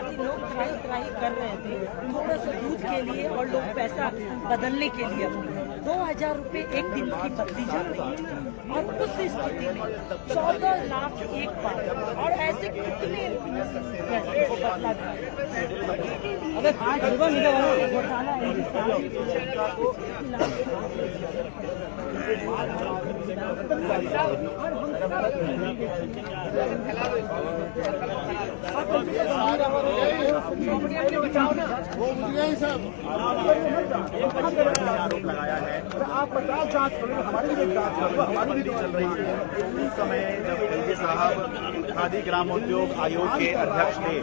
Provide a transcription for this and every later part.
साथ ही लोग त्राही कर रहे थे थोड़ा सा दूध के लिए और लोग पैसा बदलने के लिए। 2000 रुपये एक दिन की बदली जा रही है और उस स्थिति में 14 लाख एक बार, और ऐसे कितने को बदला गया। घोटाला आरोप लगाया है। आप बताओ, जांच करो, हमारी भी जांच करो, हमारी भी चल रही है। उस समय जब एलजी साहब खादी ग्रामोद्योग आयोग के अध्यक्ष थे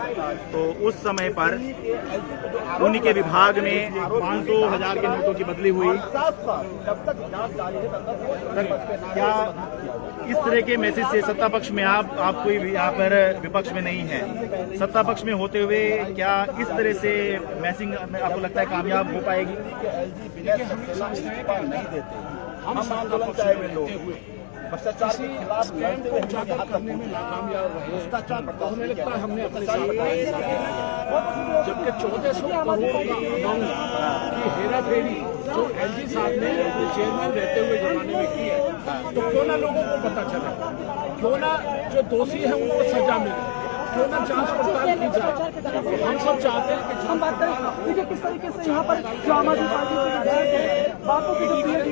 तो उस समय पर उन्हीं के विभाग में 500,000 के नोटों की बदली हुई। क्या इस तरह के मैसेज से सत्ता पक्ष में आप कोई यहाँ पर विपक्ष में नहीं है, सत्ता पक्ष में होते हुए क्या इस तरह से मैसेजिंग आपको लगता है कामयाब हो पाएगी? नहीं देते हम आंदोलन चाहे हुए लोग भ्रष्टाचार के खिलाफ लड़ते हुए उजागर करने में नाकामयाब रहे। भ्रष्टाचार तो हमें लगता है हमने अपने साथ जबकि 1400 करोड़ की हेरा फेरी जो एलजी साहब ने चेयरमैन रहते हुए जमाने में की है, तो क्यों ना लोगों को पता चले, क्यों ना जो दोषी है उनको सजा मिले, क्यों ना जांच पड़ताल की जाए। हम सब चाहते हैं कि हम बात करें देखिए किस तरीके से यहाँ पर जो आम आदमी पार्टी के विधायक है बातों की जो विधायक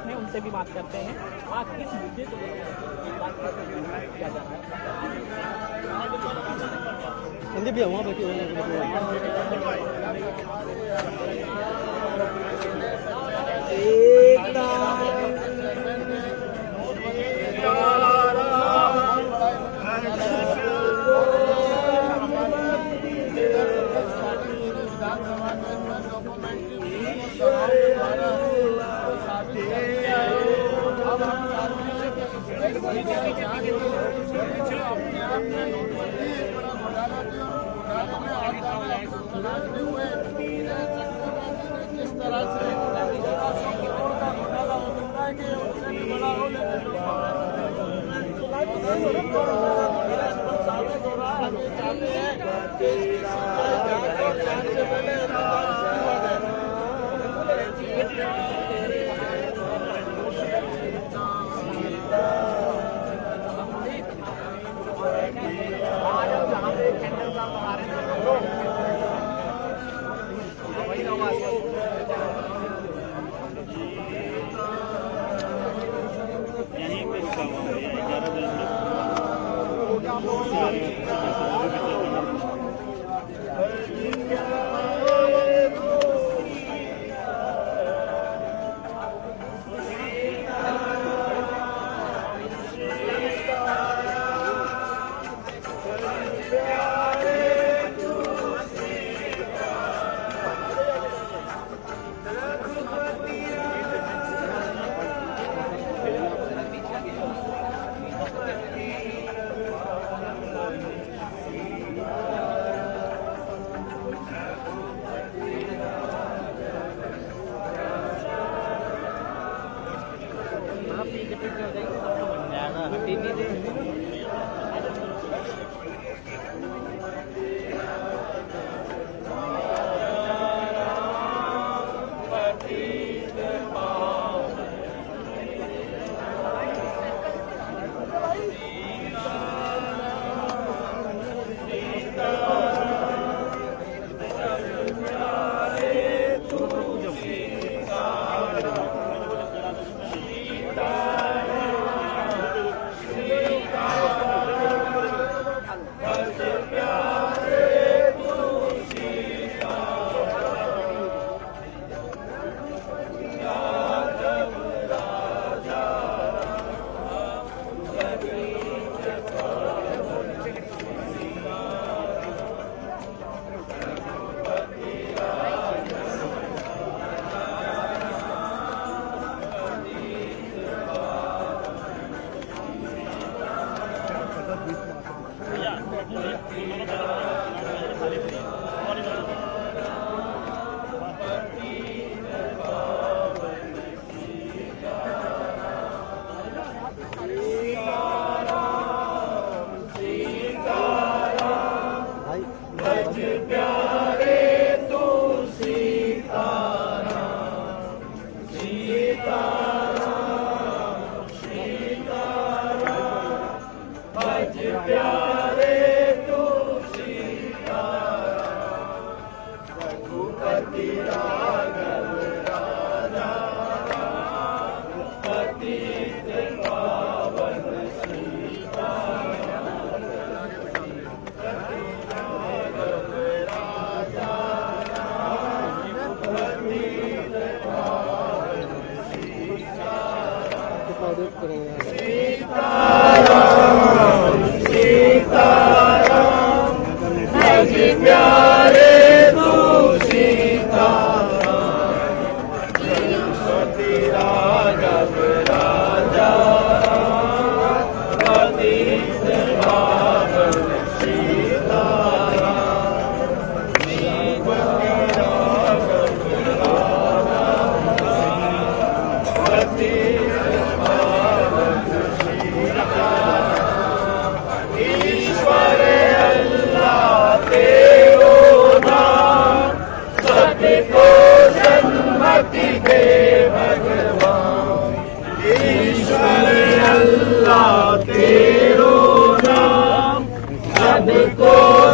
हैं उनसे भी बात करते हैं। आज किस मुद्दे को बात किया जा रहा है? हिंदी भी हुआ बाकी किस तरह से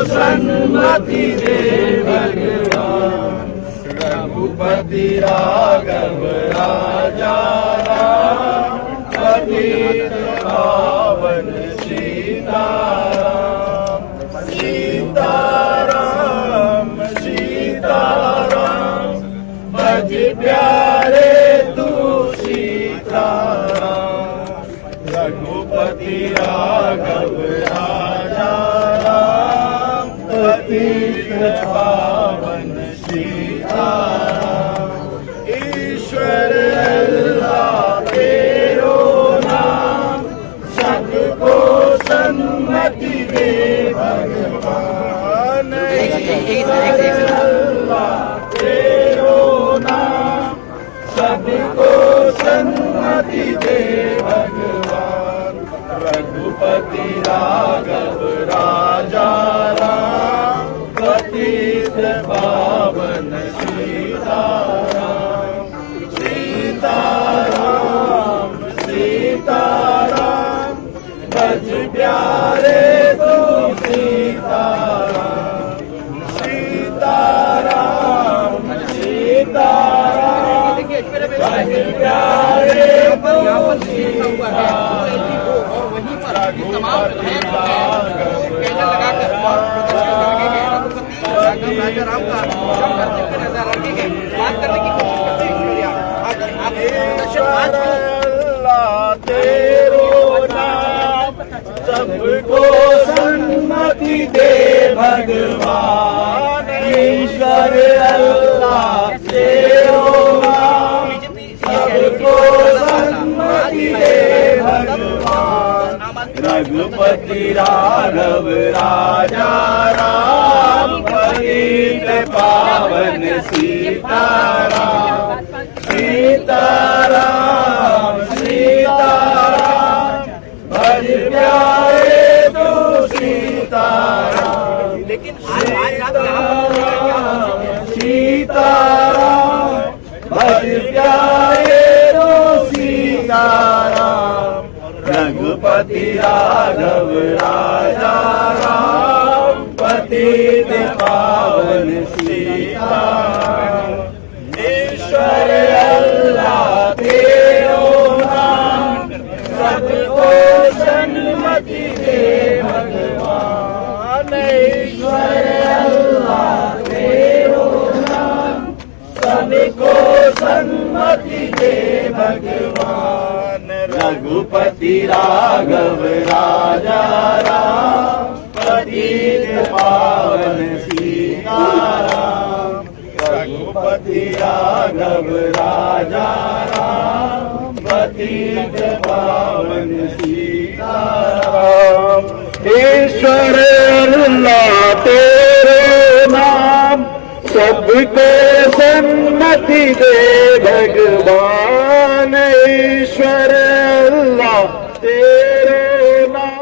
सन्मति दे भगवान। रघुपति राघव राजा राम, पतित पावन सीताराम। सीताराम सीताराम भज प्यारे तू सीताराम। रघुपति राघव राजा राम, पतित पावन सीताराम। ईश्वर अल्लाह तेरो नाम, सबको सन्मति दे भगवान। ईश्वर अल्लाह तेरो नाम, सबको सन्मति दे भगवान। रघुपति राघव राजा राम, पतित पावन सीताराम। सीताराम सीताराम भज प्यारे तू सीताराम। सीताराम सीताराम भज प्यारे तू सीताराम। रघुपति राजा राम का बात करने की कोशिश करते हैं। तेरो नाम, सबको सन्मति दे भगवान। ईश्वर अल्लाह तेरो नाम, सबको सन्मति दे भगवान। रघुपति राघव राजा राम, पतित पावन सीताराम। सीताराम सीताराम भज प्यारे तू सीताराम। लेकिन सीताराम भज प्यारे तू सीताराम। रघुपति राघव राजा राम, पतित पावन सीताराम। ईश्वर अल्लाह तेरो नाम, सबको सन्मति दे भगवान। ईश्वर अल्लाह तेरो नाम, सबको सन्मति दे भगवान। रघुपति राघव राजा राम, पतित पावन सीताराम। रघुपति राघव राजा राम, पतित पावन सीताराम। ईश्वर अल्लाह तेरो नाम, सबको सन्मति दे भगवान। ईश्वर अल्लाह तेरो नाम,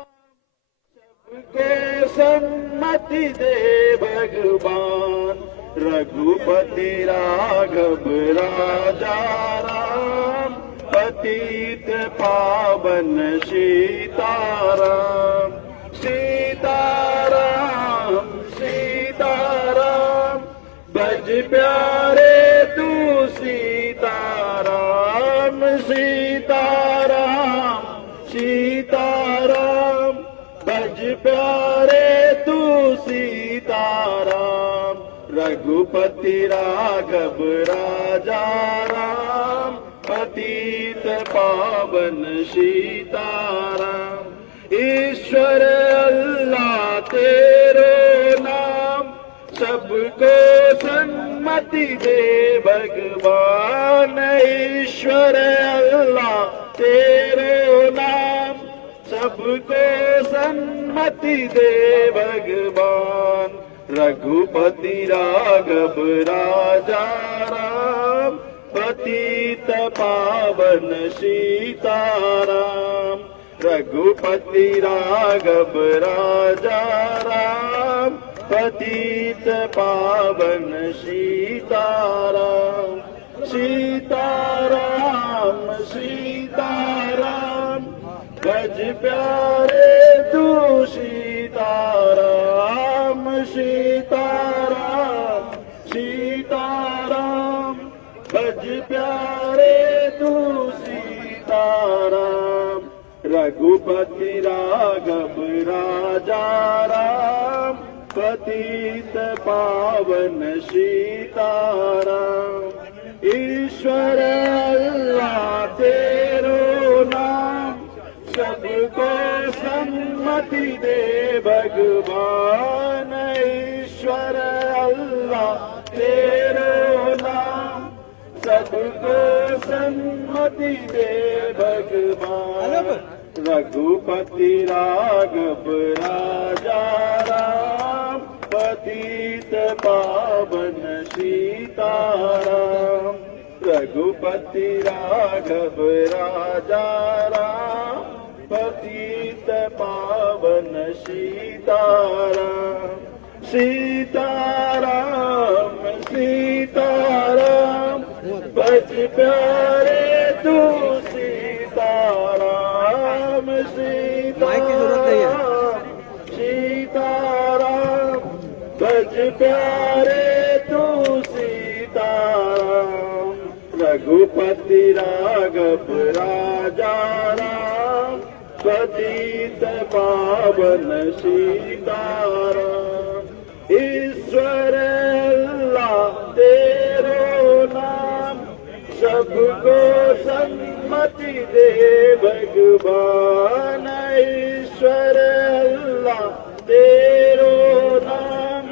सबको सन्मति दे भगवान। रघुपति राघव राजा राम, पतित पावन सीताराम। सीताराम सीताराम भज प्यारे रघुपति राघव राजा राम, पतित पावन सीताराम। ईश्वर अल्लाह तेरो नाम, सबको सन्मति दे भगवान। ईश्वर अल्लाह तेरो नाम, सबको सन्मति दे भगवान। रघुपति राघव राजा राम, पतित पावन सीताराम। रघुपति राघव राजा राम, पतित पावन सीताराम। सीताराम सीताराम, भज प्यारे तू सीताराम। सीताराम सीताराम, भज प्यारे तू सीताराम। रघुपति राघव राजा राम, पतित पावन सीताराम। ईश्वर अल्लाह तेरो नाम, सबको सन्मति दे भगवान। ईश्वर अल्लाह तेरो नाम, सबको सन्मति दे भगवान। रघुपति राघव राजा राम, पतित पावन सीताराम। रघुपति राघव राजा राम, पतित पावन सीताराम। सीताराम सीताराम, भज प्यारे तू सीताराम। सीताराम सीताराम, भज प्यारे तू सीताराम। रघुपति राघव राजा राम, पतित पावन सीताराम। ईश्वर अल्लाह तेरो नाम, सबको सन्मति दे भगवान। ईश्वर अल्लाह तेरो नाम,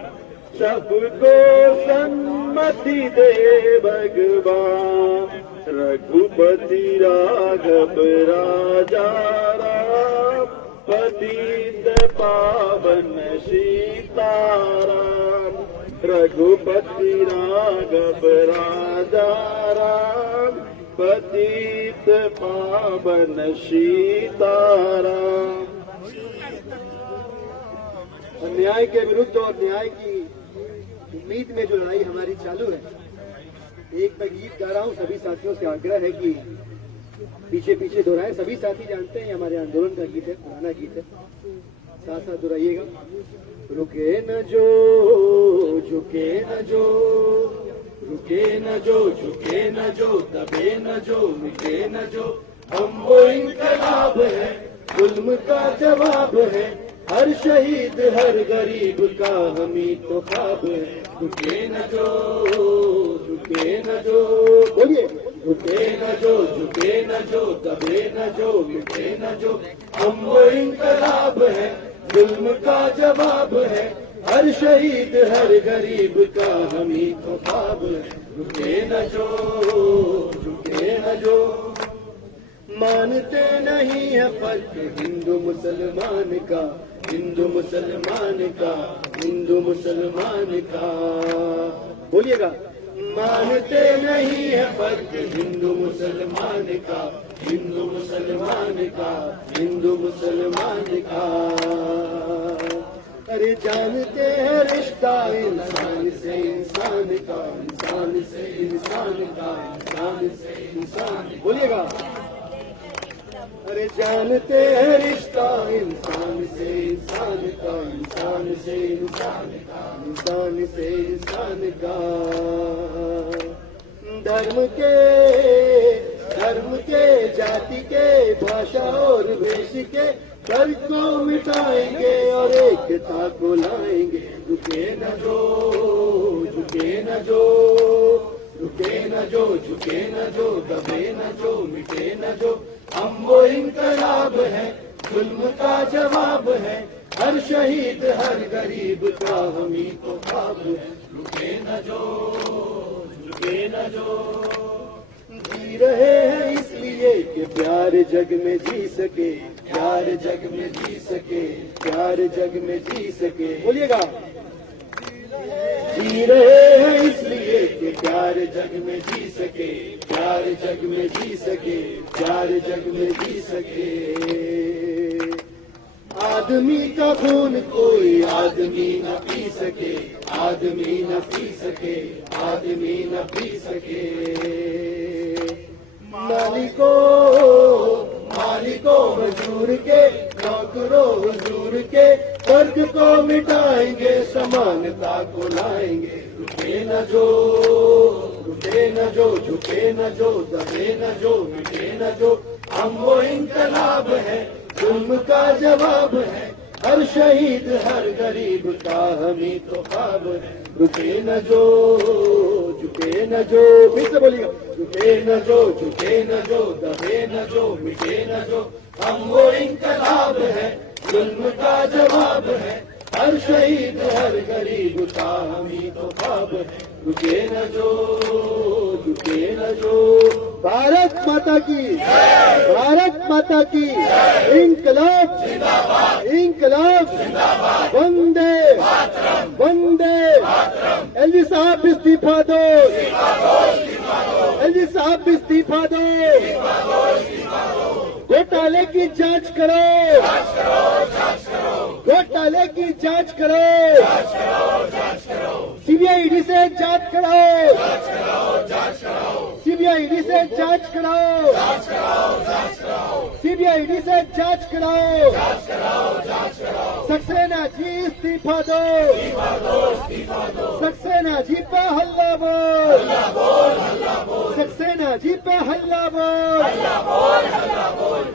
सबको सन्मति दे भगवान। रघुपति राघव राजा राम, पतित पावन सीताराम। रघुपति राघव राजा राम, पतित पावन सीताराम। अन्याय के विरुद्ध और न्याय की उम्मीद में जो लड़ाई हमारी चालू है, एक मैं गीत गा रहा हूँ। सभी साथियों से आग्रह है कि पीछे पीछे दोहराएं। सभी साथी जानते हैं हमारे आंदोलन का गीत है, पुराना गीत है, साथ साथ दोहराइएगा। रुके न जो झुके न जो, रुके न जो झुके न जो, दबे न जो मिटे न जो, हम वो इनकलाब है, जुल्म का जवाब है। हर शहीद हर गरीब का हमी तो ख्वाब है। झुके न जो झुके न जो, बोलिए। झुके न जो झुके न जो, दबे न जो मिटे न जो, हम वो इनकलाब है, जुल्म का जवाब है। हर शहीद हर गरीब का हमी तो ख्वाब है। झुके न जो झुके न जो, मानते नहीं है फर्क हिंदू मुसलमान का, हिंदू मुसलमान का, हिंदू मुसलमान का। बोलिएगा। मानते नहीं है फर्क हिंदू मुसलमान का, हिंदू मुसलमान का, हिंदू मुसलमान का। अरे जानते हैं रिश्ता इंसान से इंसान का, इंसान से इंसान का, इंसान से इंसान। बोलिएगा। अरे जानते हैं रिश्ता इंसान से इंसान का, इंसान से इंसान का, इंसान से इंसान का। धर्म के जाति के भाषा और वेश के फर्क को मिटाएंगे और एकता को लाएंगे। झुके न जो रुके न जो, रुके न जो, झुके न जो, दबे न जो, मिटे न जो, हम वो इनकलाब है, जुल्म का जवाब है, हर शहीद हर गरीब का हम ही तो ख्वाब है। रुके न जो, रुके न जो, जी रहे हैं इसलिए कि प्यार जग में जी सके, प्यार जग में जी सके, प्यार जग में जी सके। बोलिएगा, जी रहे हैं इसलिए कि प्यार जग में जी सके, प्यार जग में जी सके, प्यार जग में जी सके। आदमी का खून कोई आदमी न पी सके, आदमी न पी सके, आदमी न पी सके। मालिको मालिको मजदूर के, नौकरों हुजूर के, फर्क को मिटाएंगे, समानता को लाएंगे। रुके न जो, रुके न जो, झुके न जो, दबे न जो, मिटे न जो, हम वो इनकलाब है, जुल्म का जवाब है, हर शहीद हर गरीब का हम ही तो ख्वाब है। रुके न जो, झुके न जो, फिर से बोलिए, रुके न जो, झुके न जो, दबे न जो, मिटे न जो, हम वो इनकलाब है, जुल्म का जवाब है, हर शहीद हर गरीब का हम ही तो ख्वाब है। रुके न जो, झुके न जो। भारत माता की, भारत माता की, इंकलाब जिंदाबाद, इंकलाब जिंदाबाद, वंदे वंदे। एलजी साहब इस्तीफा दो, एलजी साहब इस्तीफा दो, घोटाले की जांच करो, घोटाले की जांच करो, सीबीआई ईडी से जांच करो, सीबीआई ईडी से जांच करो, सीबीआई ईडी से जांच करो, सक्सेना जी इस्तीफा दो, सक्सेना जी पे हल्ला बोल, सक्सेना जी पे हल्ला बोल,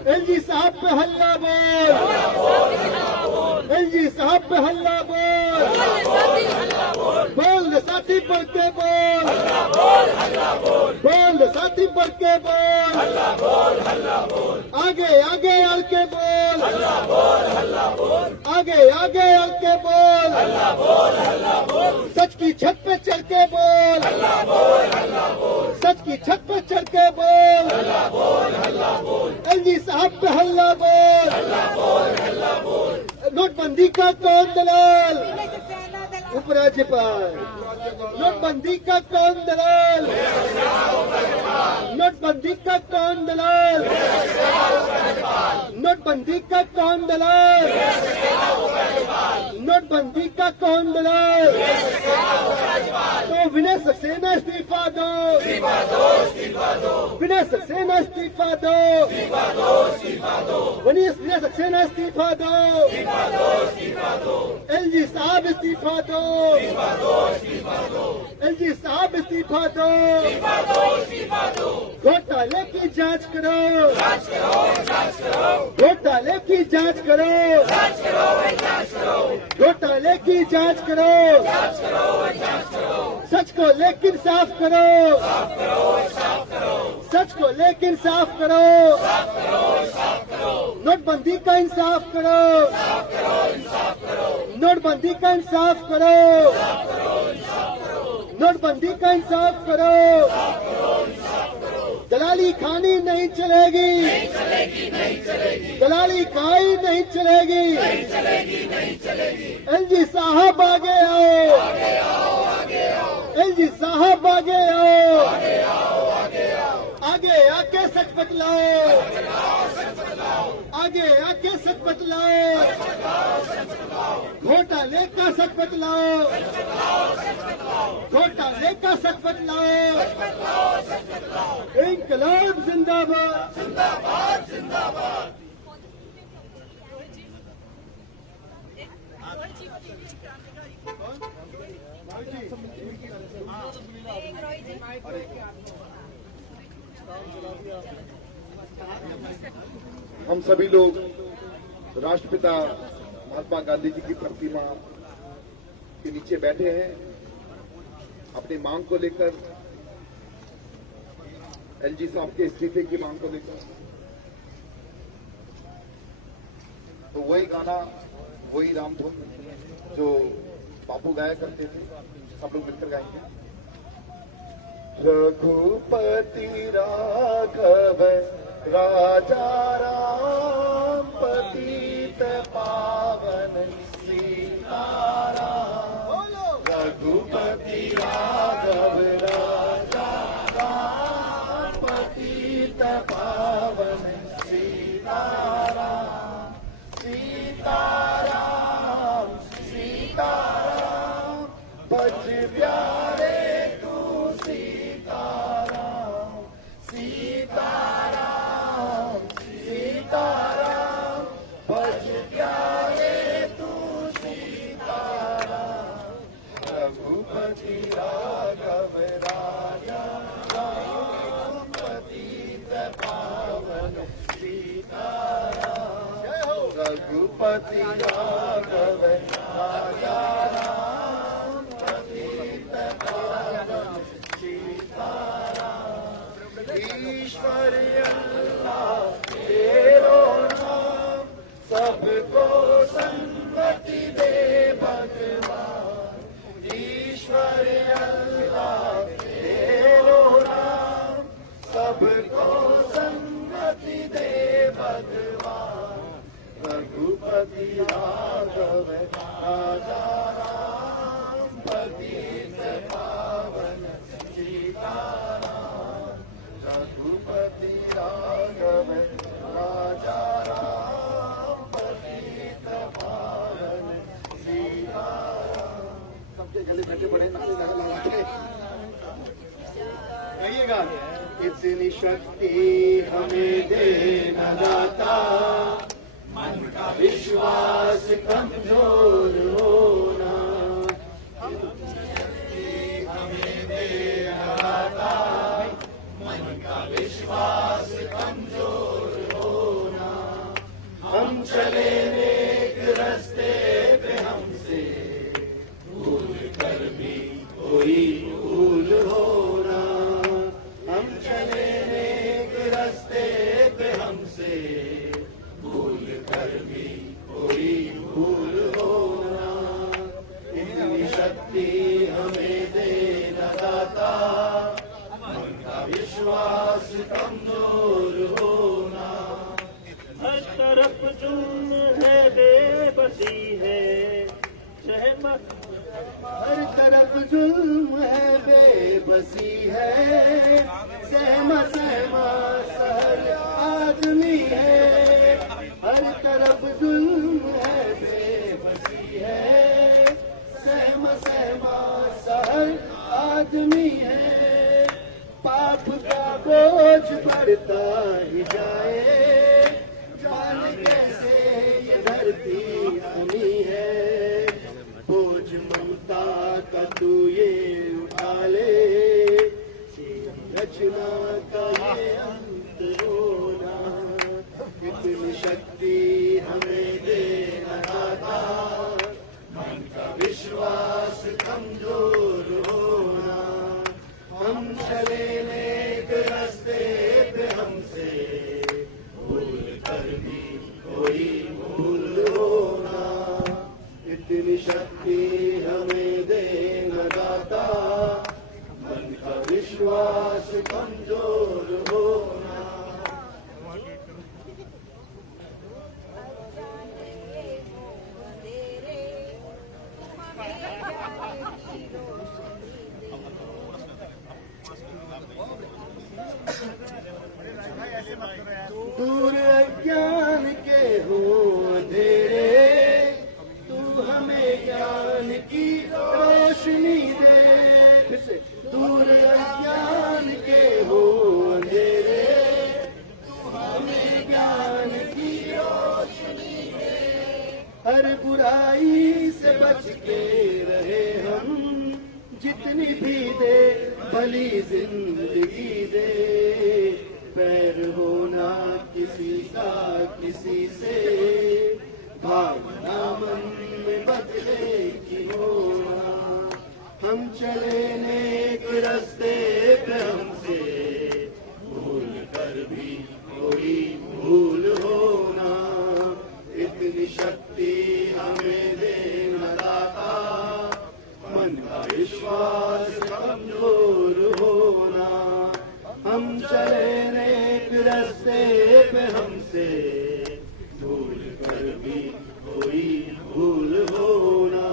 एलजी साहब पे हल्ला बोल, एलजी साहब पे हल्ला बोल, बोल साथी बढ़ के बोल, बोल साथी बढ़ के बोल, आगे आगे अड़ के बोल, आगे आगे अड़ के बोल, सच की छत पे चढ़ के बोल, सच की छत पे चढ़ के बोल, एलजी साहब पे हल्ला बोल, नोटबंदी का कौन दलाल, उपराज्यपाल, नोटबंदी का कौन दलाल, नोटबंदी का कौन दलाल, नोटबंदी का कौन दलाल, नोटबंदी का कौन दलाल। तो विनय सक्सेना इस्तीफा दो, विनय सक्सेना इस्तीफा दो, विनय सक्सेना इस्तीफा दो, एलजी साहब इस्तीफा दो, एलजी साहब इस्तीफा दो, घोटाले की जांच करो, घोटाले की जांच करो, घोटाले की जांच करो, सच को लेकिन साफ करो, सच को लेकिन साफ करो, नोटबंदी का इंसाफ करो, नोटबंदी का इंसाफ करो, नोटबंदी का इंसाफ करो, दलाली खानी नहीं चलेगी, दलाली खाई नहीं चलेगी, एलजी साहब आगे आओ, एलजी साहब आगे आओ, आगे आके सच बतलाओ, आगे आके सच बतलाओ, घोटाले का सच बतलाओ, घोटाले का सच बतलाओ, इंकलाब जिंदाबाद, जिंदाबाद जिंदाबाद। हम सभी लोग राष्ट्रपिता महात्मा गांधी जी की प्रतिमा के नीचे बैठे हैं। अपनी मांग को लेकर, एलजी साहब के इस्तीफे की मांग को लेकर, तो वही गाना, वही रामधुन जो बापू गाया करते थे, सब लोग मिलकर गाएंगे। रघुपति राघव राजा राम, पतित पावन सीताराम। रघुपति राघव राजा राम, पतित पावन सीताराम। सीताराम सीताराम, बज प्यारे तू सीताराम। सीताराम सीताराम, बज प्यारे तू सीताराम। रघुपति राघव राजा राम, पतित पावन सीताराम। रघुपति राघव राजा राम, पतित पावन सीताराम। ईश्वर अल्लाह तेरो नाम, सबको सन्मति दे भगवान। ईश्वर अल्लाह तेरो नाम, सबको सन्मति दे भगवान। रघुपति राघव राजा राम, पतित पावन सीताराम। रघुपति राघव राजा राम, पतित पावन सीताराम। सबके गले बैठे बड़े नारे लगा के गाइएगा। इतनी शक्ति हमें देना दाता, मन का विश्वास कमजोर होना। हमें देना दाता, मन का विश्वास कमजोर होना। हम चले नेक रास्ते पे, हमसे भूल कर भी कोई भूल होना। हम चले नेक रास्ते पे, हमसे भूल कर भी कोई भूल होना। इतनी शक्ति हमें देना दाता, मन का विश्वास कमजोर होना। हर तरफ जुल्म है, बेबसी है, सहमत। हर तरफ जुल्म है, बेबसी है, सहमा सहमा हर आदमी है। हर तरफ जुल्म है, बेबसी है, सहमा सहमा हर आदमी है। पाप का बोझ बढ़ता ही जाए, जान कैसे ये धरती सुनी है। बोझ ममता का तू ये उठा ले, रचना का ये अंत होना। इतनी शक्ति हमें देना दाता, मन का विश्वास कमजोर होना। हम चले नेक रास्ते पे, हमसे भूल कर भी कोई भूल होना। इतनी शक्ति हमें देना दाता, मन का विश्वास कमजोर होना। दूर अज्ञान के हो अंधेरे, तू हमें ज्ञान की रोशनी दे। दूर अज्ञान के हो अंधेरे, तू हमें ज्ञान की रोशनी दे। हर बुराई से बच के रहे हम, जितनी भी दे भली जिंदगी दे। पैर होना किसी का किसी से, भावना मन में बदले की होना। हम चले नेक रास्ते पे हमसे भूल कर भी कोई भूल होना, इतनी शक्ति हमें देना दाता, मन का विश्वास कमजोर होना। हम चले नेक रास्ते पे हमसे भूल कर भी कोई भूल होना,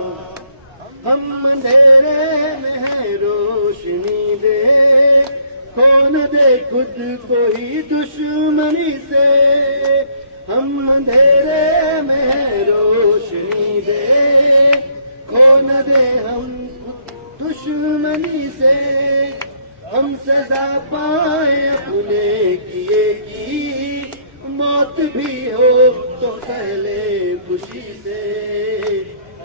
हम अंधेरे में है रोशनी दे, कौन दे खुद को ही दुश्मनी से। हम अंधेरे में है रोशनी दे, कौन दे हम दुश्मनी से। हम सजा पाए अपने किए की, मौत भी हो तो पहले खुशी से।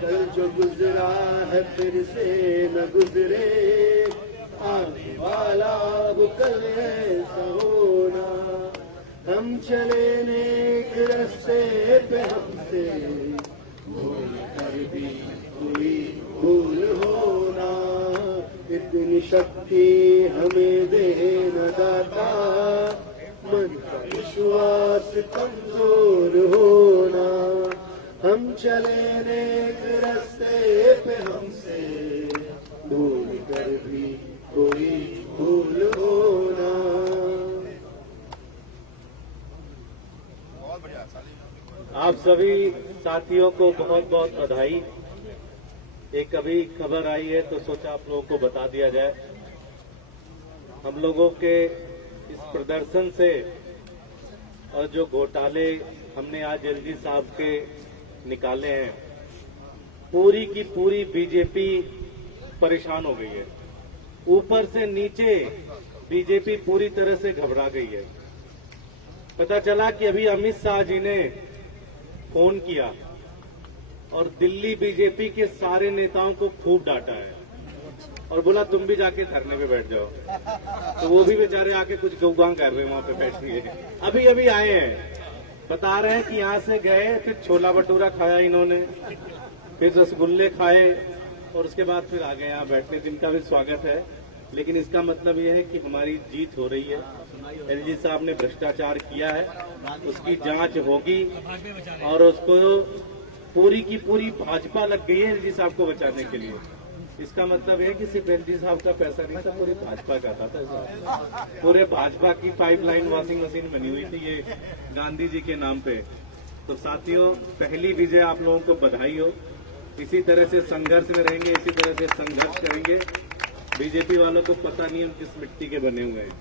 कल जो गुजरा है फिर से न गुजरे, आने वाला वो कल ऐसा होना। हम चले नेक रास्ते पे हमसे भूल कर भी कोई भूल होना, इतनी शक्ति हमें देना दाता, मन का विश्वास कमजोर होना। हम चले नेक रास्ते पे हमसे भूल कर भी कोई भूल होना। आप सभी साथियों को बहुत बहुत बधाई। एक अभी खबर आई है तो सोचा आप लोगों को बता दिया जाए। हम लोगों के इस प्रदर्शन से और जो घोटाले हमने आज एलजी साहब के निकाले हैं, पूरी की पूरी बीजेपी परेशान हो गई है। ऊपर से नीचे बीजेपी पूरी तरह से घबरा गई है। पता चला कि अभी अमित शाह जी ने फोन किया और दिल्ली बीजेपी के सारे नेताओं को खूब डांटा है और बोला तुम भी जाके धरने पे बैठ जाओ। तो वो भी बेचारे आके कुछ गौगां कर रहे हैं वहां पे बैठ के। अभी अभी आए हैं, बता रहे हैं कि यहां से गए, फिर छोला भटूरा खाया इन्होंने, फिर रसगुल्ले खाए और उसके बाद फिर आ गए यहाँ बैठने। जिनका भी स्वागत है, लेकिन इसका मतलब यह है कि हमारी जीत हो रही है। एलजी साहब ने भ्रष्टाचार किया है, उसकी जांच होगी और उसको पूरी की पूरी भाजपा लग गई है एलजी साहब को बचाने के लिए। इसका मतलब है कि सिर्फ एलजी साहब का पैसा नहीं था, पूरी भाजपा का था। पूरे भाजपा की पाइपलाइन वॉशिंग मशीन बनी हुई थी ये गांधी जी के नाम पे। तो साथियों, पहली विजय आप लोगों को बधाई हो। इसी तरह से संघर्ष में रहेंगे, इसी तरह से संघर्ष करेंगे। बीजेपी वालों को पता नहीं हम किस मिट्टी के बने हुए हैं।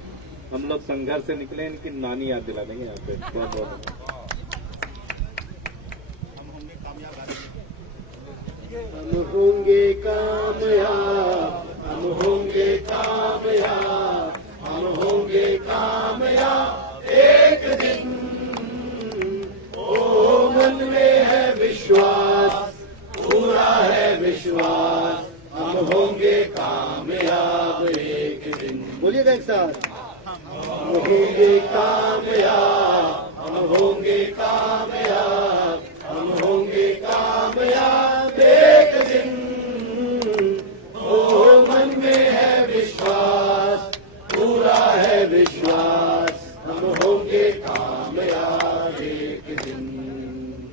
हम लोग संघर्ष से निकले, इनकी नानी याद दिला देंगे यहाँ पे। बहुत बहुत हम होंगे कामयाब, हम होंगे कामयाब, हम होंगे कामयाब एक दिन। ओ मन में है विश्वास, पूरा है विश्वास, हम होंगे कामयाब एक दिन। बोलिएगा एक साथ। हम होंगे कामयाब, हम होंगे कामयाब, हम होंगे कामयाब एक दिन। ओ मन में है विश्वास, पूरा है विश्वास, हम होंगे कामयाब एक दिन।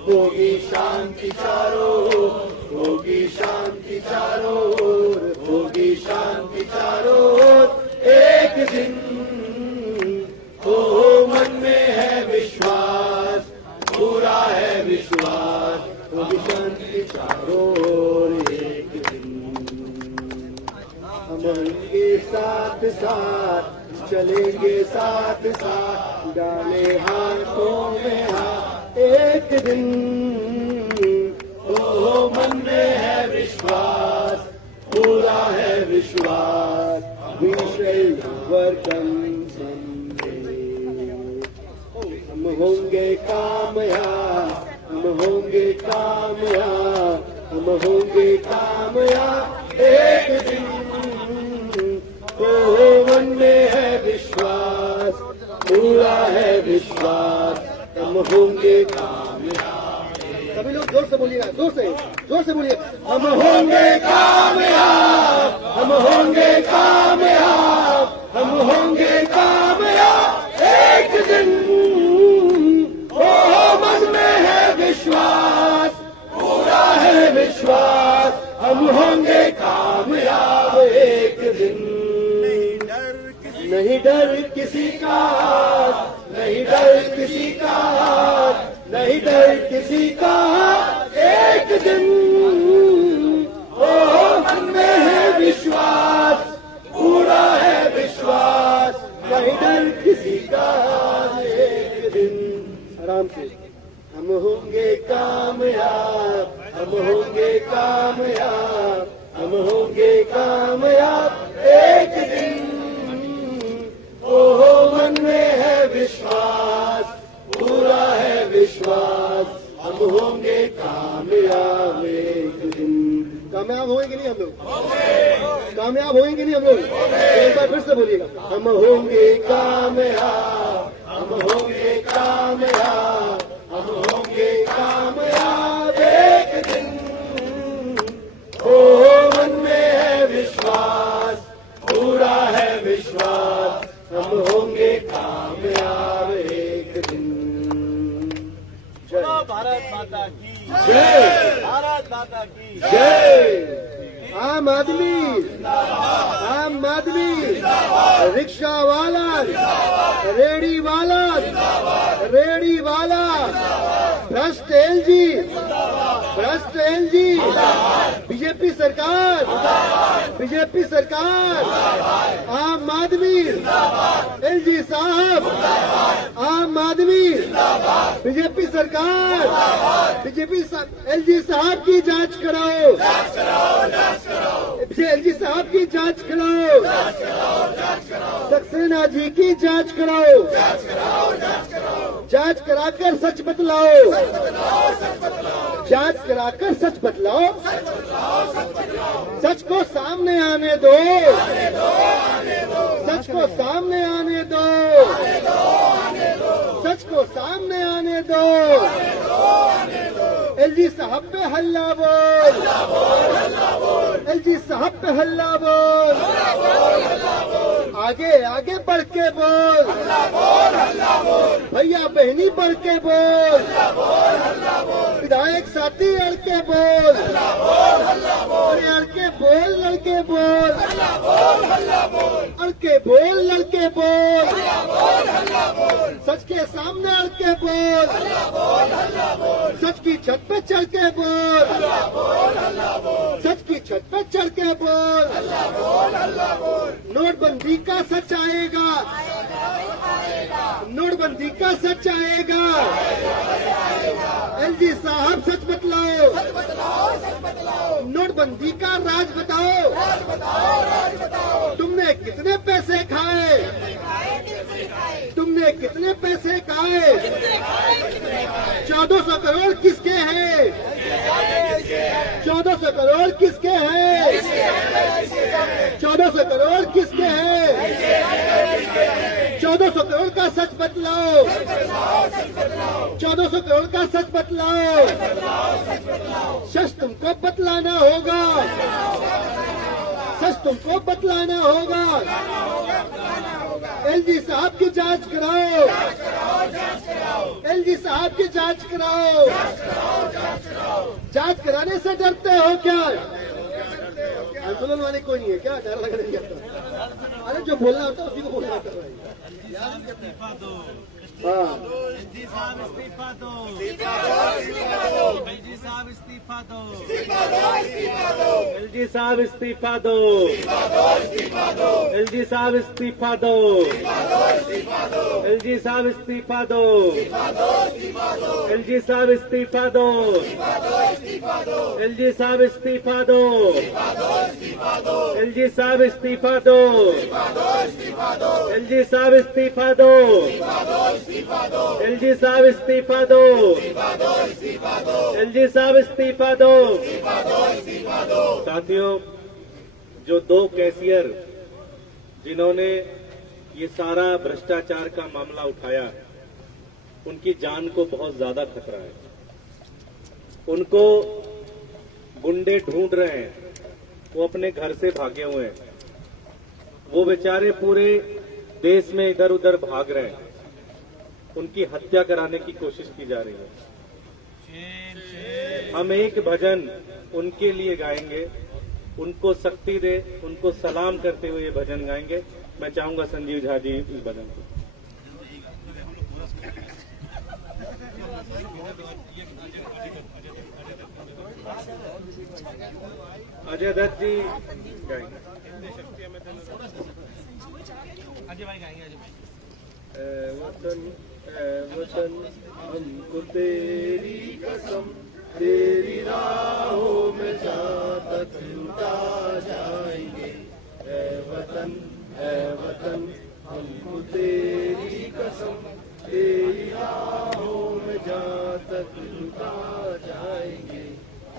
होगी शांति चारों ओर, होगी शांति चारों ओर, होगी शांति चारों ओर एक दिन। ओ मन में है विश्वास, पूरा है विश्वास, होगी शांति चारों ओर एक दिन। हम होंगे साथ साथ, चलेंगे साथ साथ, डाले हाथों में हाथ एक दिन। ओ मन में है विश्वास, पूरा है विश्वास, we shall overcome someday। हम होंगे कामयाब, हम होंगे कामयाब, हम होंगे कामयाब एक दिन। ओ मन में है विश्वास, पूरा है विश्वास, हम होंगे कामयाब। सभी लोग जोर से बोलिएगा, जोर से बोलिए। हम होंगे कामयाब, हम होंगे कामयाब, हम होंगे कामयाब एक दिन। ओ मन में है विश्वास, पूरा है विश्वास, हम होंगे कामयाब एक दिन। नहीं डर किसी का, नहीं डर किसी का, नहीं डर किसी का एक दिन। ओ मन में है विश्वास, पूरा है विश्वास, नहीं डर किसी का एक दिन। आराम से। हम होंगे कामयाब, हम होंगे कामयाब, हम होंगे कामयाब एक दिन। ओहो मन में है विश्वास, पूरा है विश्वास, हम होंगे कामयाब एक दिन। कामयाब होंगे नहीं हम लोग? कामयाब होंगे नहीं हम लोग? एक बार फिर से बोलिएगा। हम होंगे कामयाब, हम होंगे कामयाब, हम होंगे कामयाब एक दिन। ओहो मन में है विश्वास, पूरा है विश्वास, हम होंगे कामयाब एक दिन। जय भारत माता की जय, भारत माता की जय। आम आदमी, आम आदमी, रिक्शा वाला, रेडी वाला, रेडी वाला, भ्रष्ट एलजी, भ्रष्ट एलजी, बीजेपी सरकार, बीजेपी सरकार, आम आदमी, एलजी साहब, आम आदमी, बीजेपी सरकार, बीजेपी एलजी साहब की जांच कराओ, एलजी साहब की जांच कराओ, सक्सेना जी की जांच कराओ, जांच कराकर सच बतलाओ, जांच कराकर सच बतलाओ, सच को सामने आने दो, सच को सामने आने दो, सच को सामने आने दो। एलजी साहब पे हल्ला बोल, एलजी साहब पे हल्ला बोल, आगे आगे बढ़ के बोल, भैया बहनी बढ़ के बोल, विधायक साथी अड़ के बोल, अरे अड़ के बोल, लड़के बोल, अड़ के बोल, लड़के बोल, सच के सामने अड़ के बोल, सच की छत पे चढ़ के बोल, सच की छत पे चढ़ के बोल, नोटबंदी का सच आएगा, नोटबंदी का सच आएगा, एलजी साहब सच बतलाओ, नोटबंदी का राज बताओ, तुमने कितने पैसे खाए, तुमने कितने पैसे खाए, 1400 करोड़ किसके हैं, 1400 करोड़ किसके हैं, 1400 करोड़ किसके हैं, 1400 करोड़ का सच बतलाओ, 1400 करोड़ का सच बतलाओ, सच तुमको बतलाना होगा, सच तुमको बतलाना होगा। एलजी साहब की जांच कराओ, एलजी साहब की जांच कराओ, जांच कराने से डरते हो क्या? आंदोलन वाले कोई नहीं है क्या? डर लग नहीं आता? अरे जो बोलना होता है उसी को बोलना होता है। हाँ एलजी साहब इस्तीफा दो, एलजी साहब इस्तीफा दो, एलजी साहब इस्तीफा दो, एलजी साहब इस्तीफा दो, एलजी साहब इस्तीफा दो, एलजी साहब इस्तीफा दो, एलजी साहब इस्तीफा दो, एलजी साहब इस्तीफा दो, एलजी साहब इस्तीफा दो, एलजी साहब इस्तीफा दो, एलजी साहब इस्तीफा दो। साथियों, जो 2 कैशियर जिन्होंने ये सारा भ्रष्टाचार का मामला उठाया, उनकी जान को बहुत ज्यादा खतरा है। उनको गुंडे ढूंढ रहे हैं, वो अपने घर से भागे हुए हैं, वो बेचारे पूरे देश में इधर उधर भाग रहे हैं, उनकी हत्या कराने की कोशिश की जा रही है। हम एक भजन उनके लिए गाएंगे, उनको शक्ति दे, उनको सलाम करते हुए ये भजन गाएंगे। मैं चाहूंगा संजीव झा जी इस भजन को। अजय दत्त जी गाएंगे। अजय भाई गाएंगे। अजय भाई। वतन हमको तेरी कसम, तेरी राहों में जहाँ तक लुटा जाएंगे। है वतन हमको तेरी कसम, तेरी राहों में जहाँ तक लुटा जाएंगे।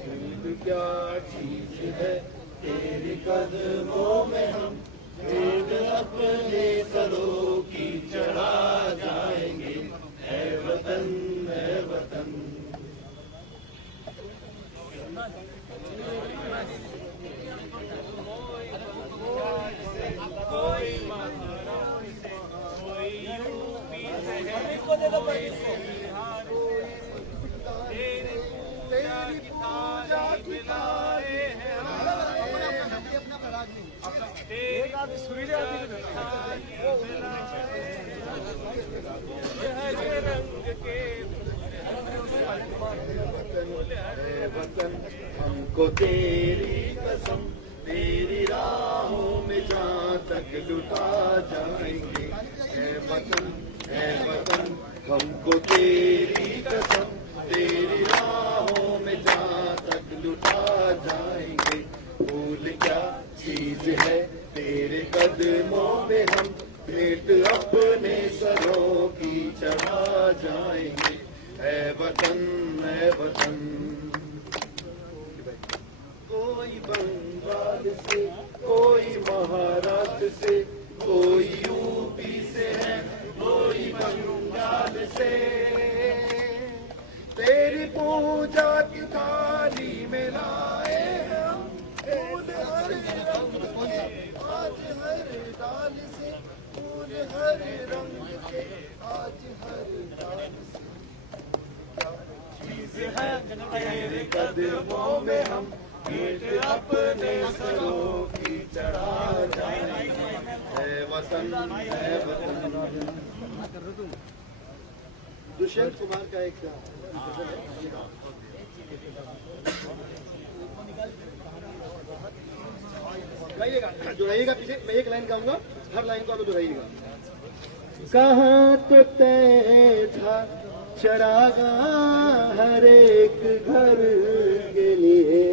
झूठ क्या चीज है तेरे कदमों में, हम भेद अपने सरों की चढ़ा जाएंगे। है वतन, है वतन। वतन हमको तेरी कसम, तेरी राहों में जहाँ तक लुटा जाएंगे। है वतन हमको तेरी कसम, तेरी राहों में जहाँ तक लुटा जाएंगे। भूल क्या चीज है तेरे कदमों में, हम भेंट अपने सरों की चढ़ा जाएंगे। है वतन, है वतन। कोई बंगाल से, कोई महाराष्ट्र से, कोई यूपी से है, कोई बंगाल से। तेरी पूजा की थाली में लाए हम फूल हर रंग के, आज हर डाल से फूल हर रंग के, आज हर डाल से। चीज है तेरे कदमों में, हम भेंट अपने सरों की चढ़ा जाएंगे। है वतन, है वतन। दुष्यंत कुमार का एक गाइएगा, दोहराइएगा। पीछे मैं एक लाइन गाऊंगा, हर लाइन को आप दोहराइएगा। कहाँ तो तय था चरागा हर एक घर के लिए,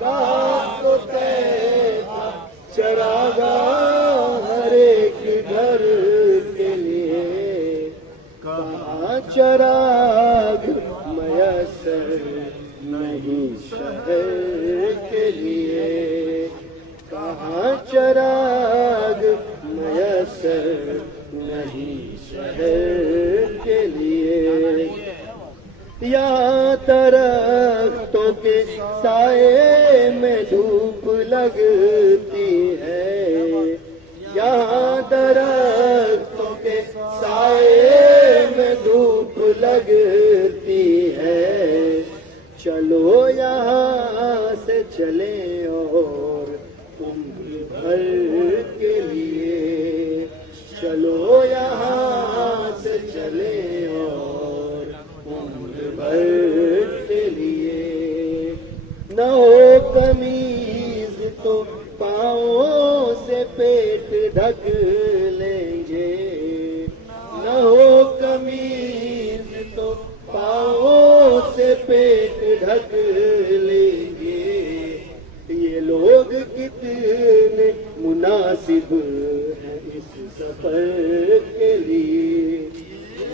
कहाँ तो तय था चरागा हर एक घर के लिए। कहाँ चराग मयसर नहीं शहर के लिए, कहाँ चराग मयसर नहीं शहर के लिए। यहाँ दरख्तों के साए में धूप लगती है, यहाँ दरख्तों के साए में धूप लगती है। चलो यहाँ से चले और उम्र भर के लिए, चलो यहाँ से चले और उम्र भर के लिए। न हो कमीज तो पाँवों से पेट ढक लेंगे, न हो कमीज तो पाँवों से पेट ढक लेंगे। ये लोग कितने मुनासिब हैं इस सफर के लिए,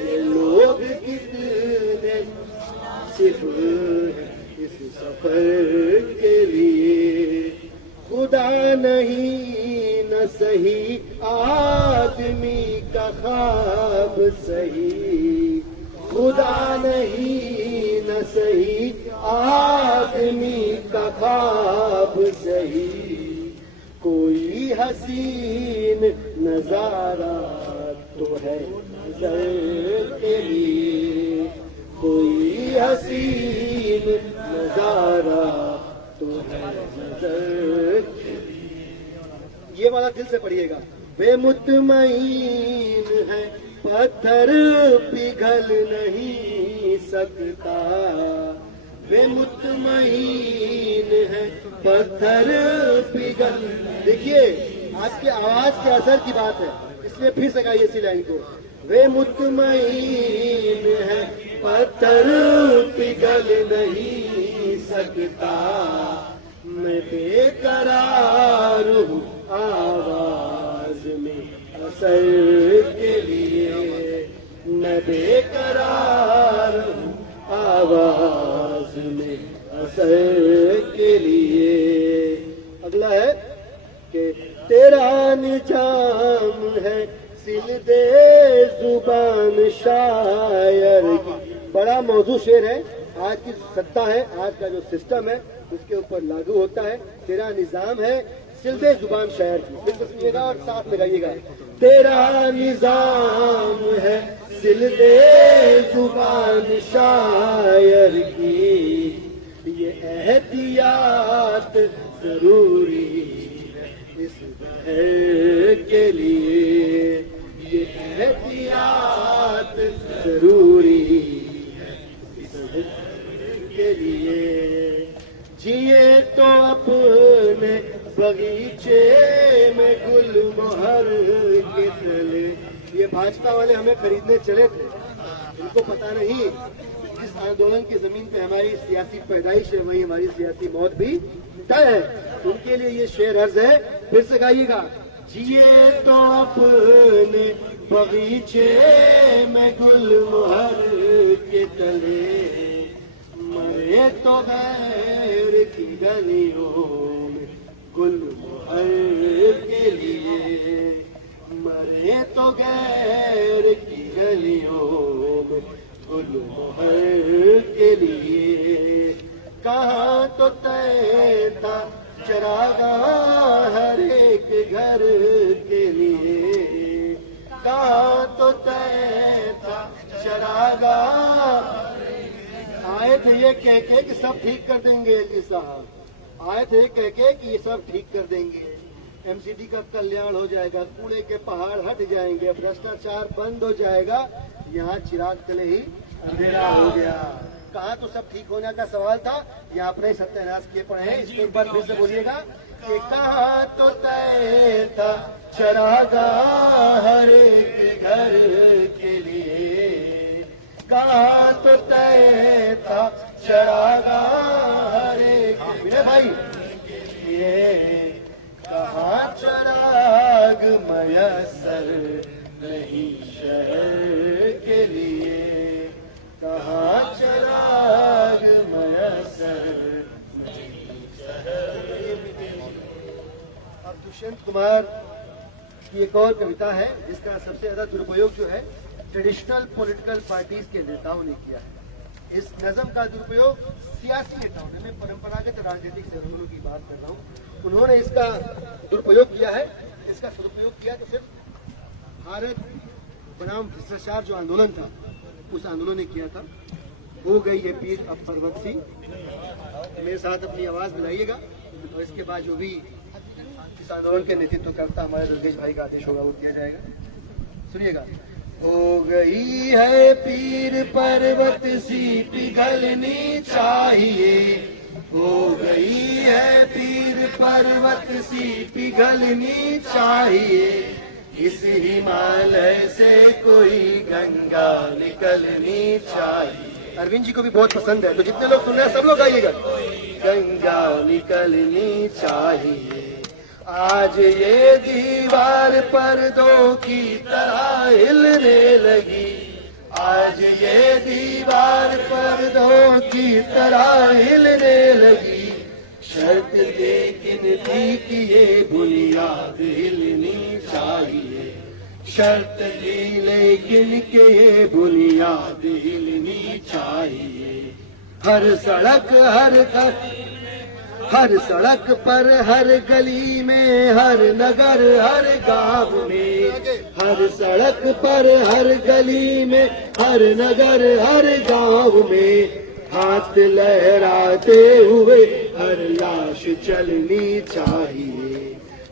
ये लोग कितने मुनासिब हैं इस सफर के लिए। खुदा नहीं न सही आदमी का ख्वाब सही, खुदा नहीं न सही आदमी का ख्वाब सही, कोई हसीन नजारा तो है नजर के लिए, कोई हसीन नजारा तो है नजर के लिए। ये वाला दिल से पढ़िएगा। वे मुतमईन है पत्थर पिघल नहीं सकता, वे मुतमईन है पत्थर पिघल। देखिए आपके आवाज के असर की बात है, इसलिए फिर से गाइए इसी लाइन को। वे मुतमईन है पत्थर पिघल नहीं सकता, मैं बेकरार हूँ आवाज में असर के लिए, मैं बेकरार हूँ आवाज में असर के लिए। अगला है कि तेरा निजाम है सिल दे जुबान शायर की। बड़ा मौजू शेर है, आज की सत्ता है, आज का जो सिस्टम है उसके ऊपर लागू होता है। तेरा निजाम है सिल दे जुबान शायर की। फिर से सुनिएगा और साथ लगाइएगा। तेरा निजाम है सिल दे जुबान शायर की, ये एहतियात जरूरी है इस दहर के लिए, ये एहतियात जरूरी है इस दहर के लिए। जिए तो अपने बगीचे में गुलमोहर के तले। ये भाजपा वाले हमें खरीदने चले थे, इनको पता नहीं जिस आंदोलन की जमीन पे हमारी सियासी पैदाइश है वही हमारी सियासी मौत भी तय है। उनके लिए ये शेर अर्ज है, फिर से गाइएगा। जिए तो अपने बगीचे में गुलमोहर के तले, मरे तो गैर की गलियों में गुलमोहर के लिए, मरे तो गैर की गलियों में गुलमोहर के लिए। कहाँ तो तय था चरागा हर एक घर के लिए, कहाँ तो तय था चरागा। आए थे ये कह के कि सब ठीक कर देंगे एलजी साहब, आए थे कह के कि ये सब ठीक कर देंगे, एमसीडी का कल्याण हो जाएगा, कूड़े के पहाड़ हट जाएंगे, भ्रष्टाचार बंद हो जाएगा। यहाँ चिराग तले ही अंधेरा हो गया। कहा तो सब ठीक होने का सवाल था, यहाँ अपने सत्यानाश किए पड़े हैं। इसके एक बार फिर से बोलिएगा कि कहा तो तय था चरागा हर एक घर के लिए, कहा तो तय था चरागा हर एक। मेरे भाई ये कहा चराग मयसर नहीं शहर के लिए, कहा चराग मयसर नहीं शहर। अब दुष्यंत कुमार की एक और कविता है जिसका सबसे ज्यादा दुरुपयोग जो है ट्रेडिशनल पॉलिटिकल पार्टीज के नेताओं ने किया है। इस नज़म का दुरुपयोग सियासी नेताओं ने, मैं परंपरागत राजनीतिक सरगर्मियों की बात कर रहा हूँ, उन्होंने इसका दुरुपयोग किया है। इसका सदुपयोग किया तो सिर्फ भारत बनाम भ्रष्टाचार जो आंदोलन था उस आंदोलन ने किया था। हो गई ये पीर अब पर्वत सी। मेरे साथ अपनी आवाज मिलाइएगा और इसके बाद जो भी इस आंदोलन के नेतृत्व करता हमारे दुर्गेश भाई का आदेश होगा वो दिया जाएगा। सुनिएगा। हो गई है पीर पर्वत सी पिघलनी चाहिए, हो गई है पीर पर्वत सी पिघलनी चाहिए, इस हिमालय से कोई गंगा निकलनी चाहिए। अरविंद जी को भी बहुत पसंद है, तो जितने लोग सुन रहे हैं सब लोग गाइएगा। गंगा निकलनी चाहिए, आज ये दीवार पर्दों की तरह हिलने लगी, आज ये दीवार पर्दों की तरह हिलने लगी, शर्त लेकिन थी कि ये बुनियाद हिलनी चाहिए, शर्त थी लेकिन के ये बुनियाद हिलनी चाहिए। हर सड़क हर सड़क पर, हर गली में, हर नगर हर गांव में, हर सड़क पर, हर गली में, हर नगर हर गांव में हाथ लहराते हुए हर लाश चलनी चाहिए।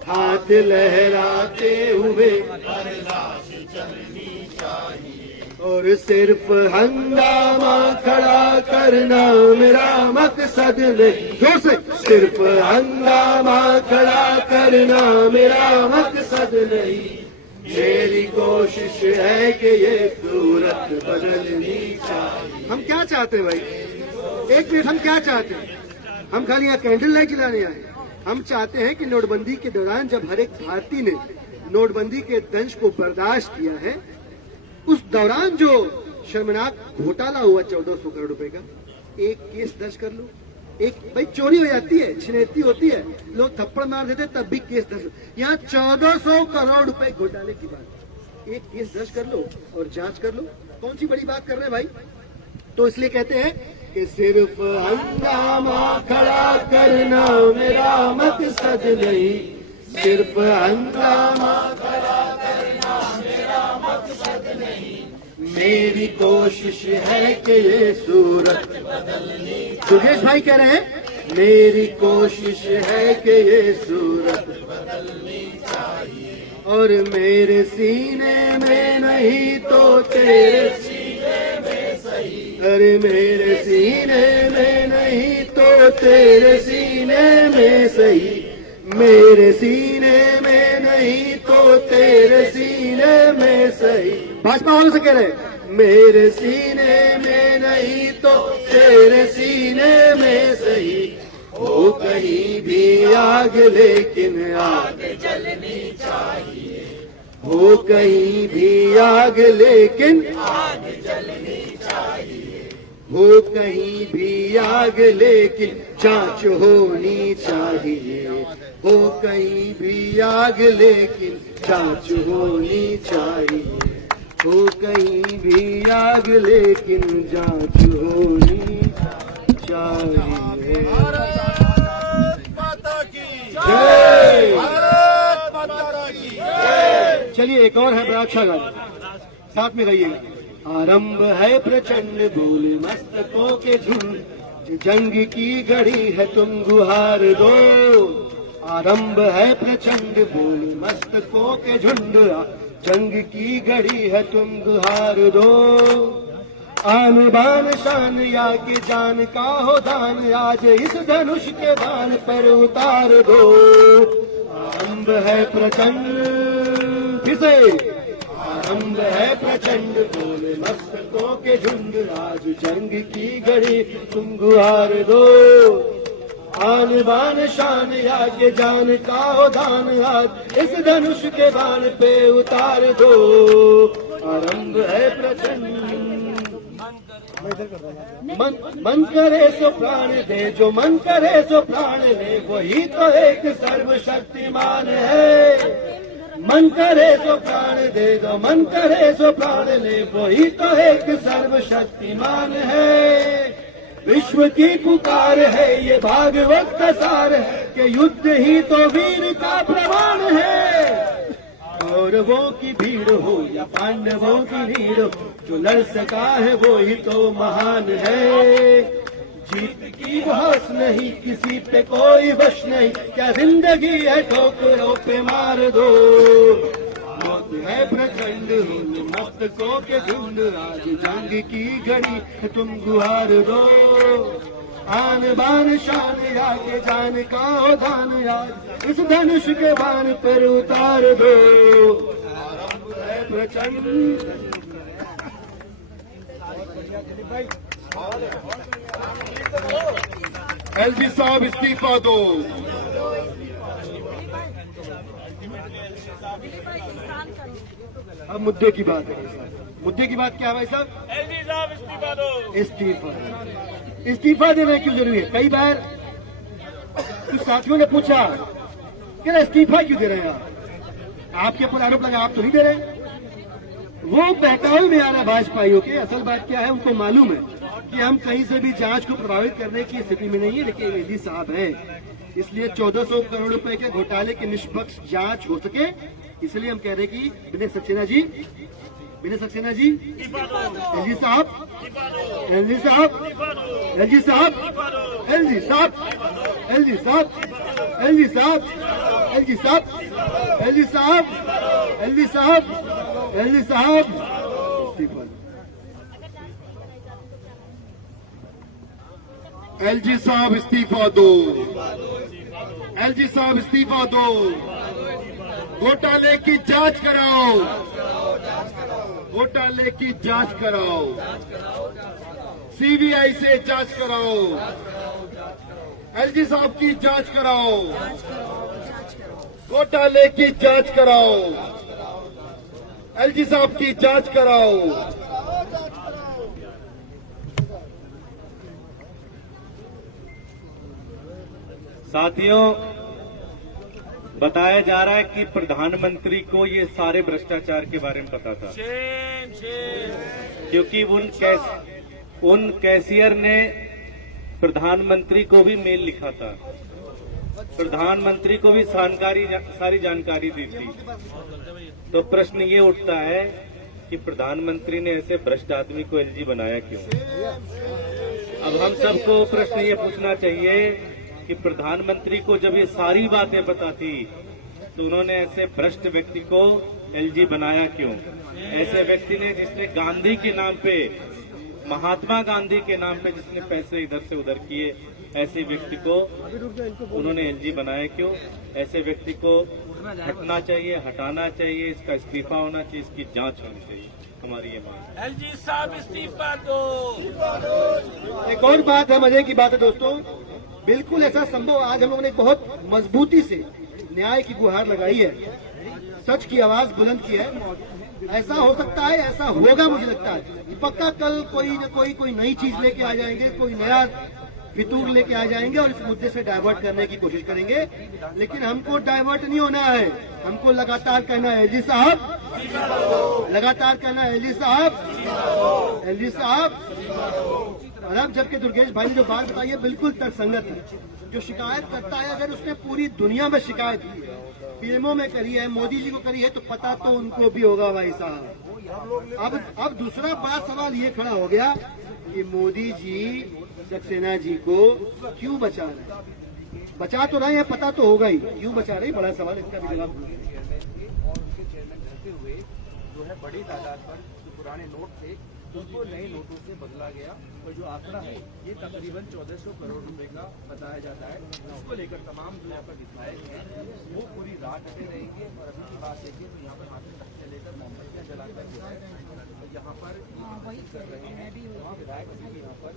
हाथ लहराते हुए हर लाश चलनी चाहिए। और सिर्फ हंगामा खड़ा करना मेरा मकसद नहीं, जोर से, सिर्फ हंगामा खड़ा करना मेरा मकसद नहीं। मेरी कोशिश है कि ये सूरत बदलनी चाहिए। हम क्या चाहते हैं भाई, एक मिनट, हम क्या चाहते हैं? हम खाली यहाँ कैंडल लाइट जलाने आए? हम चाहते हैं कि नोटबंदी के दौरान जब हर एक भारतीय ने नोटबंदी के दंश को बर्दाश्त किया है, उस दौरान जो शर्मनाक घोटाला हुआ 1400 करोड़ रुपए का, एक केस दर्ज कर लो। एक भाई चोरी हो जाती है, छिनैती होती है, लोग थप्पड़ मार देते, तब भी केस दर्ज। यहाँ 1400 करोड़ रुपए घोटाले की बात, एक केस दर्ज कर लो और जांच कर लो। कौन सी बड़ी बात कर रहे हैं भाई? तो इसलिए कहते हैं कि सिर्फ हंगामा खड़ा करना मेरा मकसद नहीं, सिर्फ हंगामा खड़ा करना मेरा मकसद नहीं। मेरी कोशिश है कि ये सूरत बदलनी। सुरेश भाई कह रहे हैं मेरी कोशिश है कि ये सूरत बदलनी चाहिए। और मेरे सीने में नहीं तो तेरे सीने में सही, अरे मेरे सीने में नहीं तो तेरे सीने में सही, मेरे सीने में नहीं तो तेरे सीने में सही। भाजपा वालों से कह रहे हैं मेरे सीने में नहीं तो तेरे सीने में सही। हो कहीं भी आग लेकिन आग जलनी चाहिए। हो कहीं भी आग लेकिन आग जलनी चाहिए। हो कहीं भी आग लेकिन जांच होनी चाहिए। हो कहीं भी आग लेकिन जांच होनी चाहिए। हो कहीं भी आग लेकिन जांच होनी चाहिए। जय। चलिए एक और है बड़ा अच्छा गाना, साथ में गाइएगा। आरंभ है प्रचंड भूल मस्तकों के झुंड, जंग की घड़ी है तुम गुहार दो। आरंभ है प्रचंड भूल मस्तकों के झुंड, जंग की घड़ी है तुम गुहार दो। आन बान शान या के जान का हो दान, आज इस धनुष के बाण पर उतार दो। आरंभ है प्रचंड, फिर से आरंभ है प्रचंड बोले मस्तकों के झुंड, आज जंग की घड़ी तुम गुहार दो। आन बान शान या के जान का हो दान, आज इस धनुष के बाण पे उतार दो। आरंभ है प्रचंड, मन करे सो प्राण दे, जो मन करे सो प्राण ले, वही तो एक सर्वशक्तिमान है। मन करे सो प्राण दे, जो मन करे सो प्राण ले, वही तो एक सर्वशक्तिमान है। विश्व की पुकार है ये भागवत का सार है, कि युद्ध ही तो वीर का प्रमाण है। कौरवों की भीड़ हो या पांडवों की नीड़ हो, जो लड़ सका है वो ही तो महान है। जीत की बहस नहीं, किसी पे कोई वश नहीं, क्या जिंदगी है ठोकरों पे मार दो। मौत है प्रचंड मस्तकों के झुंड, आज जंग की घड़ी तुम गुहार दो। आन बान शान आगे जान का हो दान, आज इस धनुष के बाण पर उतार दो। आरंभ है प्रचंड। एलजी साहब इस्तीफा दो। अब मुद्दे की बात है। मुद्दे की बात क्या है भाई साहब? एलजी साहब इस्तीफा दो। इस्तीफा, इस्तीफा देना क्यों जरूरी है? कई बार कुछ साथियों ने पूछा कि इस्तीफा क्यों दे रहे हैं आप? आपके ऊपर आरोप लगा, आप तो नहीं दे रहे। वो बहकावे में आ रहा है भाजपाइयों के। असल बात क्या है, उनको मालूम है कि हम कहीं से भी जांच को प्रभावित करने की स्थिति में नहीं है, लेकिन एलजी साहब हैं, इसलिए 1400 करोड़ रुपए के घोटाले की निष्पक्ष जांच हो सके, इसलिए हम कह रहे हैं कि विनय सक्सेना जी, एलजी साहब, एलजी साहब, एलजी साहब, एलजी साहब, एलजी साहब, एलजी साहब, एलजी साहब, एलजी साहब, एलजी साहब, एलजी साहब, एलजी साहब इस्तीफा दो, एलजी साहब इस्तीफा दो, घोटाले की जांच कराओ, घोटाले की जांच कराओ, सीबीआई से जांच कराओ, एलजी साहब की जांच कराओ, घोटाले की जांच कराओ, एलजी साहब की जांच कराओ। साथियों, बताया जा रहा है कि प्रधानमंत्री को ये सारे भ्रष्टाचार के बारे में पता था, क्योंकि उन कैशियर ने प्रधानमंत्री को भी मेल लिखा था, प्रधानमंत्री को भी सारी जानकारी दी थी। तो प्रश्न ये उठता है कि प्रधानमंत्री ने ऐसे भ्रष्ट आदमी को एलजी बनाया क्यों? अब हम सबको प्रश्न ये पूछना चाहिए कि प्रधानमंत्री को जब ये सारी बातें पता थी तो उन्होंने ऐसे भ्रष्ट व्यक्ति को एलजी बनाया क्यों? ऐसे व्यक्ति ने जिसने गांधी के नाम पे, महात्मा गांधी के नाम पे जिसने पैसे इधर से उधर किए, ऐसे व्यक्ति को उन्होंने एलजी बनाया क्यों? ऐसे व्यक्ति को हटना चाहिए, हटाना चाहिए, इसका इस्तीफा होना चाहिए, इसकी जांच होनी चाहिए, हमारी ये मांग। एलजी साहब इस्तीफा दो। एक और बात है, मजे की बात है दोस्तों, बिल्कुल ऐसा संभव, आज हम लोगों ने बहुत मजबूती से न्याय की गुहार लगाई है, सच की आवाज बुलंद की है। ऐसा हो सकता है, ऐसा होगा, मुझे लगता है पक्का कल कोई न कोई नई चीज लेके आ जाएंगे, कोई नया फितूर लेके आ जाएंगे और इस मुद्दे से डाइवर्ट करने की कोशिश करेंगे। लेकिन हमको डाइवर्ट नहीं होना है, हमको लगातार कहना है एलजी साहब, लगातार कहना है एलजी साहब, एलजी साहब। और अब जबकि दुर्गेश भाई ने जो बात बताई है बिल्कुल तर्कसंगत है। जो शिकायत करता है, अगर उसने पूरी दुनिया में शिकायत की है, पीएमओ में करी है, मोदी जी को करी है, तो पता तो उनको भी होगा भाई साहब। अब दूसरा बड़ा सवाल ये खड़ा हो गया कि मोदी जी सक्सेना जी को क्यों बचा रहे हैं? बचा तो रहे हैं, पता तो होगा ही, क्यों बचा रहे हैं, बड़ा सवाल, इसका भी जवाब जो है बड़ी तादाद पर जो पुराने नोट थे उनको नए नोटों से बदला गया और जो आंकड़ा है ये तकरीबन 1400 करोड़ रुपए का बताया जाता है। इसको लेकर तमाम जो यहाँ पर विधायक हैं वो पूरी रात डटे रहेंगे। और अभी की बात देखिए तो यहाँ पर हाथ में से लेकर मोमबत्तियां जलाकर जो है तो यहाँ पर कर रहे हैं, वहाँ विधायक भी यहाँ पर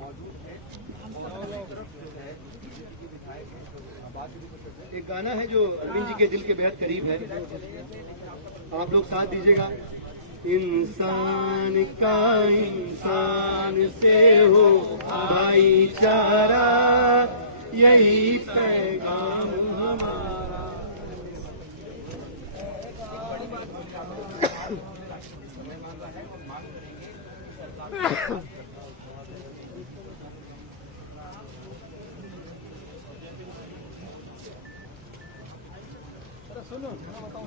मौजूद है। तरफ जो है बीजेपी के विधायक है, बात एक गाना है जो अरविंद जी के दिल के बेहद करीब है, आप लोग साथ दीजिएगा। इंसान का इंसान से हो भाईचारा, यही पैगाम हमारा। सुनो, बताओ